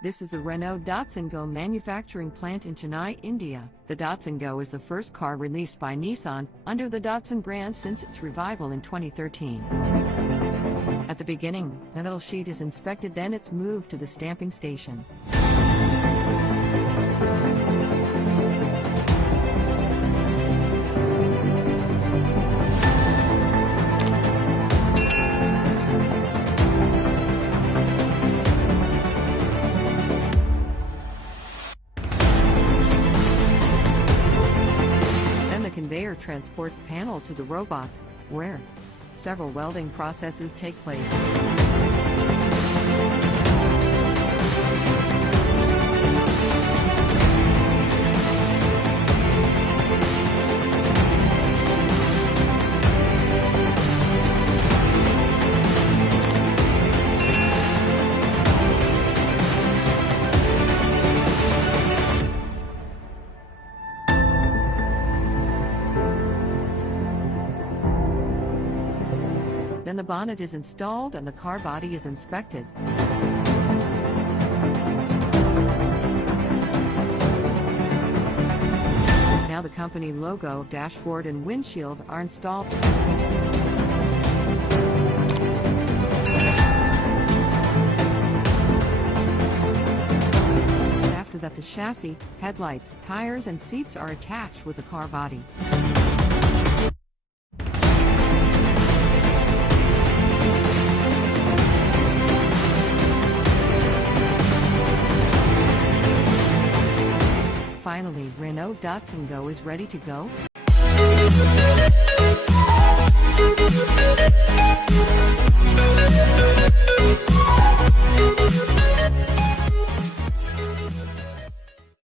This is the Renault Datsun Go manufacturing plant in Chennai, India. The Datsun Go is the first car released by Nissan under the Datsun brand since its revival in 2013. At the beginning, the metal sheet is inspected, then it's moved to the stamping station. Conveyor transport panel to the robots, where several welding processes take place. Then the bonnet is installed and the car body is inspected. Now the company logo, dashboard and windshield are installed. After that, the chassis, headlights, tires and seats are attached with the car body. Finally, Renault Datsun Go is ready to go.